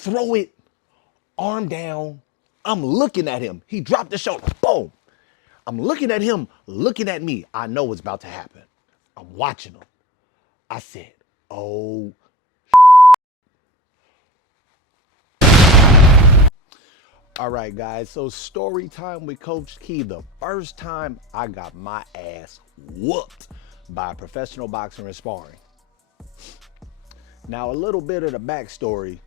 throw it, arm down. I'm looking at him. He dropped the shoulder. Boom. I'm looking at him, looking at me. I know what's about to happen. I'm watching him. I said, oh. All right, guys. So story time with Coach Key. The first time I got my ass whooped by a professional boxer in sparring. Now, a little bit of the backstory.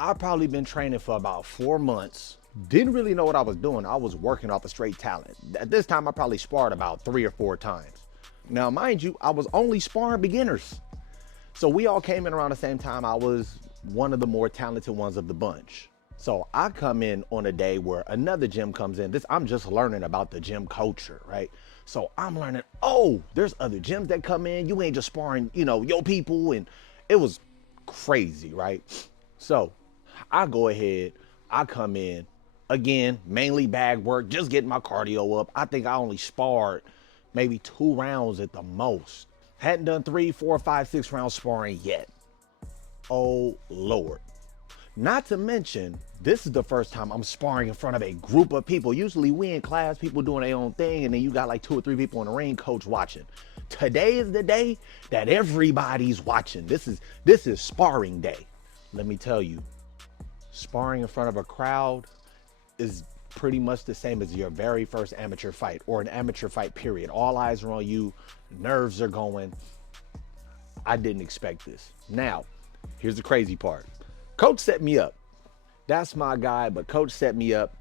I've probably been training for about 4 months. Didn't really know what I was doing. I was working off a straight talent. At this time, I probably sparred about 3 or 4 times. Now, mind you, I was only sparring beginners. So we all came in around the same time. I was one of the more talented ones of the bunch. So I come in on a day where another gym comes in. I'm just learning about the gym culture, right? So I'm learning, oh, there's other gyms that come in. You ain't just sparring, your people. And it was crazy, right? So I go ahead, I come in, again, mainly bag work, just getting my cardio up. I think I only sparred maybe 2 rounds at the most. Hadn't done 3, 4, 5, 6 rounds sparring yet. Oh, Lord. Not to mention, this is the first time I'm sparring in front of a group of people. Usually we in class, people doing their own thing, and then you got like 2 or 3 people in the ring, coach watching. Today is the day that everybody's watching. This is sparring day. Let me tell you, sparring in front of a crowd is pretty much the same as your very first amateur fight or an amateur fight period. All eyes are on you, nerves are going. I didn't expect this. Now, here's the crazy part. Coach set me up. That's my guy, but coach set me up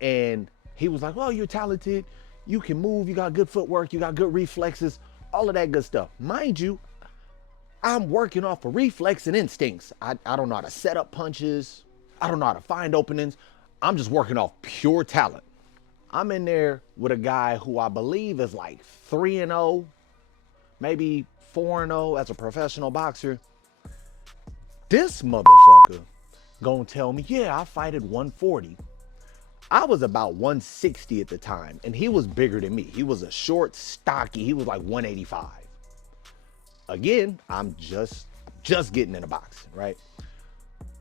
and he was like, well, you're talented. You can move. You got good footwork. You got good reflexes, all of that good stuff. Mind you, I'm working off of reflex and instincts. I don't know how to set up punches. I don't know how to find openings. I'm just working off pure talent. I'm in there with a guy who I believe is like 3-0, maybe 4-0 as a professional boxer. This motherfucker gonna tell me, yeah, I fight at 140. I was about 160 at the time, and he was bigger than me. He was a short, stocky. He was like 185. Again, I'm just getting into boxing, right?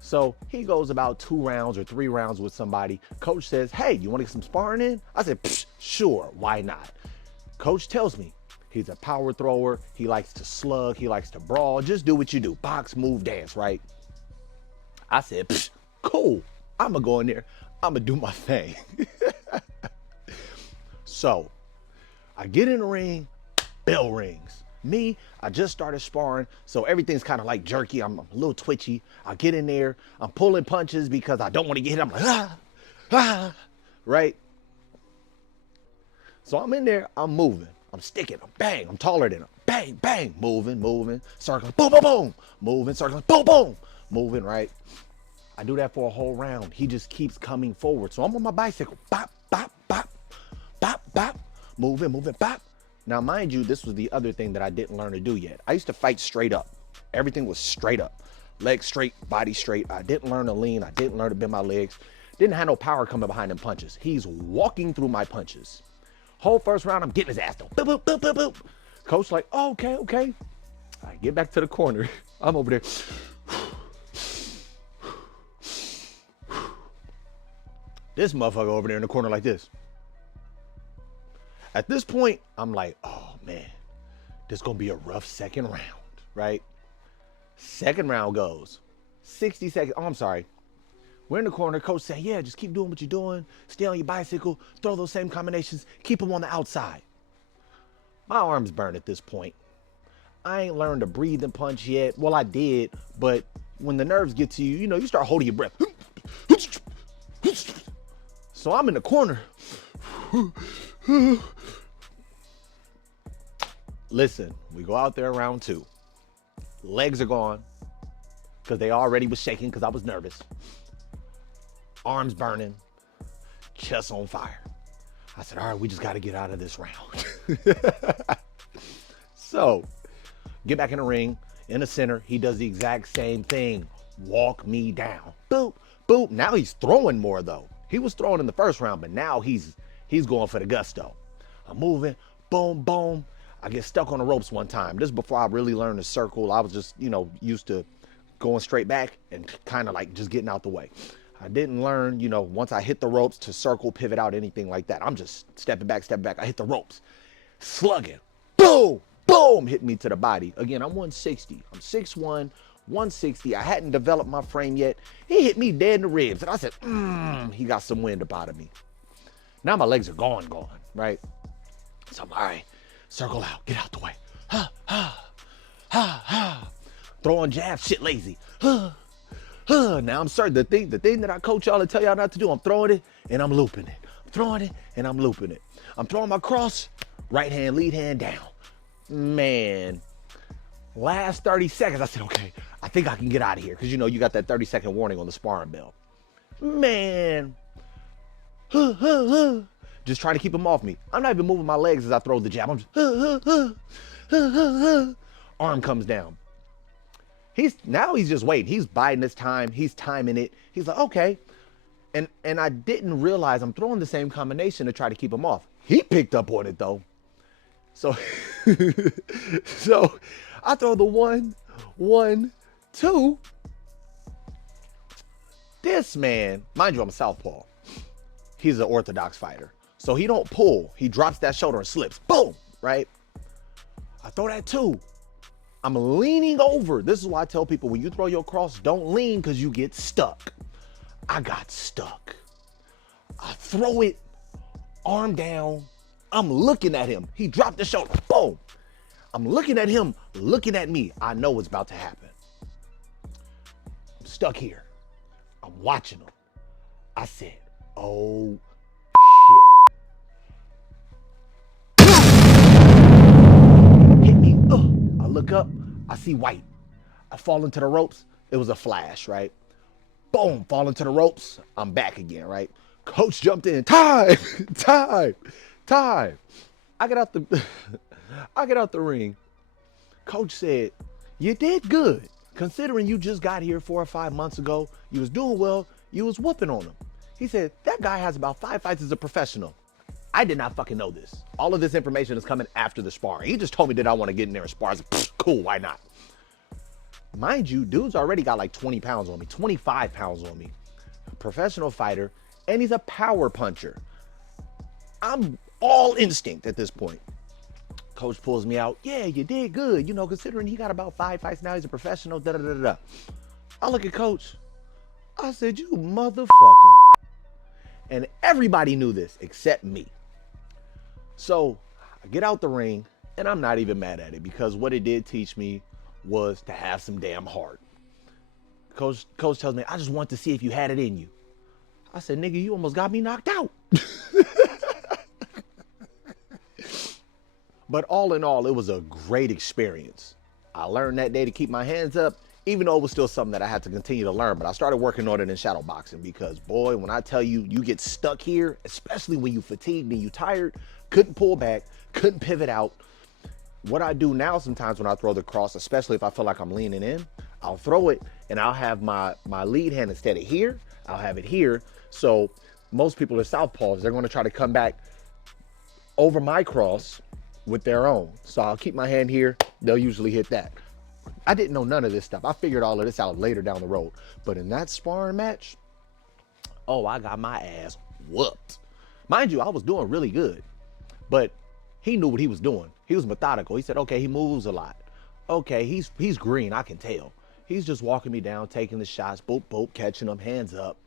So he goes about 2 rounds or 3 rounds with somebody. Coach says, hey, you want to get some sparring in? I said, sure, why not? Coach tells me he's a power thrower. He likes to slug. He likes to brawl. Just do what you do. Box, move, dance, right? I said, cool. I'm going to go in there. I'm going to do my thing. So I get in the ring, bell rings. Me, I just started sparring, so everything's kind of like jerky. I'm a little twitchy. I get in there. I'm pulling punches because I don't want to get hit. I'm like, right? So I'm in there. I'm moving. I'm sticking. I'm bang. I'm taller than him. Bang, bang. Moving. Circling. Boom, boom, boom. Moving, circling. Boom, boom. Moving, right? I do that for a whole round. He just keeps coming forward. So I'm on my bicycle. Bop, bop, bop. Bop, bop. Moving, bop. Now, mind you, this was the other thing that I didn't learn to do yet. I used to fight straight up. Everything was straight up. Legs straight, body straight. I didn't learn to lean. I didn't learn to bend my legs. Didn't have no power coming behind them punches. He's walking through my punches. Whole first round, I'm getting his ass though. Boop, boop, boop, boop, boop. Coach like, oh, okay. I get back to the corner. I'm over there. This motherfucker over there in the corner like this. At this point, I'm like, oh man, this is gonna be a rough second round, right? Second round goes 60 seconds. Oh, I'm sorry. We're in the corner. Coach said, yeah, just keep doing what you're doing. Stay on your bicycle. Throw those same combinations. Keep them on the outside. My arms burn at this point. I ain't learned to breathe and punch yet. Well, I did, but when the nerves get to you, you start holding your breath. So I'm in the corner. Listen, we go out there round 2. Legs are gone because they already was shaking because I was nervous. Arms burning, chest on fire. I said, all right, we just got to get out of this round. So, get back in the ring, in the center. He does the exact same thing. Walk me down. Boop, boop. Now he's throwing more, though. He was throwing in the first round, but now he's going for the gusto. I'm moving. Boom, boom. I get stuck on the ropes one time. This is before I really learned to circle. I was just, used to going straight back and kind of like just getting out the way. I didn't learn, once I hit the ropes to circle, pivot out, anything like that. I'm just stepping back. I hit the ropes, slugging, boom, boom, hit me to the body. Again, I'm 160. I'm 6'1", 160. I hadn't developed my frame yet. He hit me dead in the ribs. And I said, he got some wind up out of me. Now my legs are gone, right? So I'm all right, circle out, get out the way. Ha, ha, ha, ha. Throwing jabs, shit lazy. Ha. Now I'm certain the thing that I coach y'all and tell y'all not to do, I'm throwing it and I'm looping it. I'm throwing it and I'm looping it. I'm throwing my cross, right hand, lead hand down. Man, last 30 seconds, I said, okay, I think I can get out of here. Because you got that 30-second warning on the sparring bell. Man, just trying to keep him off me. I'm not even moving my legs as I throw the jab. I'm just, arm comes down. He's just waiting. He's biding his time. He's timing it. He's like, okay. And I didn't realize I'm throwing the same combination to try to keep him off. He picked up on it though. So, so I throw the 1, 1, 2. This man, mind you, I'm a southpaw. He's an orthodox fighter. So he don't pull. He drops that shoulder and slips. Boom, right? I throw that 2. I'm leaning over. This is why I tell people when you throw your cross, don't lean because you get stuck. I got stuck. I throw it, arm down. I'm looking at him. He dropped the shoulder. Boom. I'm looking at him, looking at me. I know what's about to happen. I'm stuck here. I'm watching him. I said, oh, shit. Hit me. I look up. I see white. I fall into the ropes. It was a flash, right? Boom, fall into the ropes. I'm back again, right? Coach jumped in. Time. I get out the ring. Coach said, you did good. Considering you just got here 4 or 5 months ago, you was doing well, you was whooping on him. He said, that guy has about 5 fights as a professional. I did not fucking know this. All of this information is coming after the sparring. He just told me that I want to get in there and spar. I said, cool, why not? Mind you, dude's already got like 20 pounds on me, 25 pounds on me. Professional fighter, and he's a power puncher. I'm all instinct at this point. Coach pulls me out. Yeah, you did good. Considering he got about 5 fights now, he's a professional, da-da-da-da. I look at Coach. I said, you motherfucker. And everybody knew this except me. So I get out the ring, and I'm not even mad at it because what it did teach me was to have some damn heart. Coach tells me, I just want to see if you had it in you. I said, nigga, you almost got me knocked out. But all in all, it was a great experience. I learned that day to keep my hands up, even though it was still something that I had to continue to learn. But I started working on it in shadow boxing because, boy, when I tell you, you get stuck here, especially when you fatigued and you tired, couldn't pull back, couldn't pivot out. What I do now sometimes when I throw the cross, especially if I feel like I'm leaning in, I'll throw it and I'll have my lead hand instead of here, I'll have it here. So most people are southpaws. They're going to try to come back over my cross with their own. So I'll keep my hand here. They'll usually hit that. I didn't know none of this stuff. I figured all of this out later down the road. But in that sparring match, oh, I got my ass whooped. Mind you, I was doing really good. But he knew what he was doing. He was methodical. He said, okay, he moves a lot. Okay, he's green, I can tell. He's just walking me down, taking the shots, boop, boop, catching them, hands up.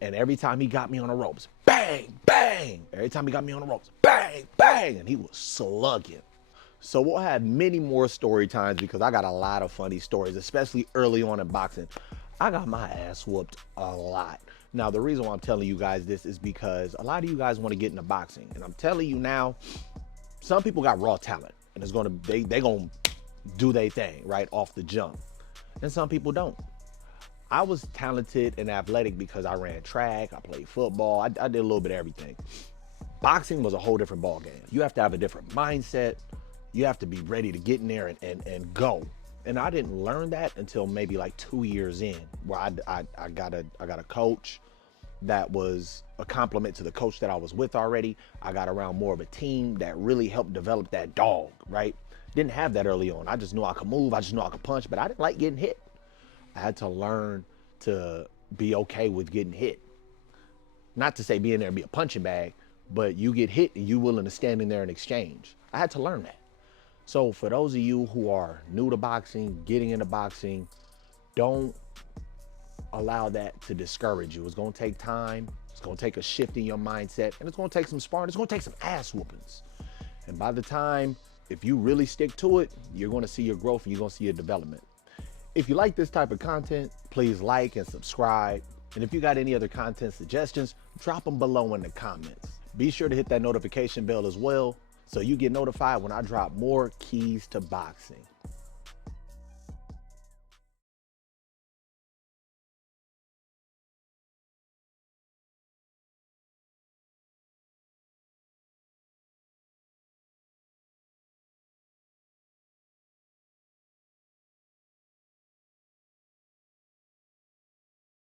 And every time he got me on the ropes, bang, bang. Every time he got me on the ropes, bang, bang. And he was slugging. So we'll have many more story times because I got a lot of funny stories, especially early on in boxing. I got my ass whooped a lot. Now, the reason why I'm telling you guys this is because a lot of you guys want to get into boxing. And I'm telling you now, some people got raw talent and it's they gonna do their thing right off the jump. And some people don't. I was talented and athletic because I ran track, I played football, I did a little bit of everything. Boxing was a whole different ball game. You have to have a different mindset. You have to be ready to get in there and go. And I didn't learn that until maybe like 2 years in, where I got a coach that was a compliment to the coach that I was with already. I got around more of a team that really helped develop that dog, right? Didn't have that early on. I just knew I could move, I just knew I could punch, but I didn't like getting hit. I had to learn to be okay with getting hit. Not to say being there and be a punching bag, but you get hit and you willing to stand in there and exchange. I had to learn that. So for those of you who are new to boxing, getting into boxing, don't allow that to discourage you. It's gonna take time. It's gonna take a shift in your mindset, and it's gonna take some sparring. It's gonna take some ass whoopings. And by the time, if you really stick to it, you're gonna see your growth and you're gonna see your development. If you like this type of content, please like and subscribe. And if you got any other content suggestions, drop them below in the comments. Be sure to hit that notification bell as well so you get notified when I drop more keys to boxing.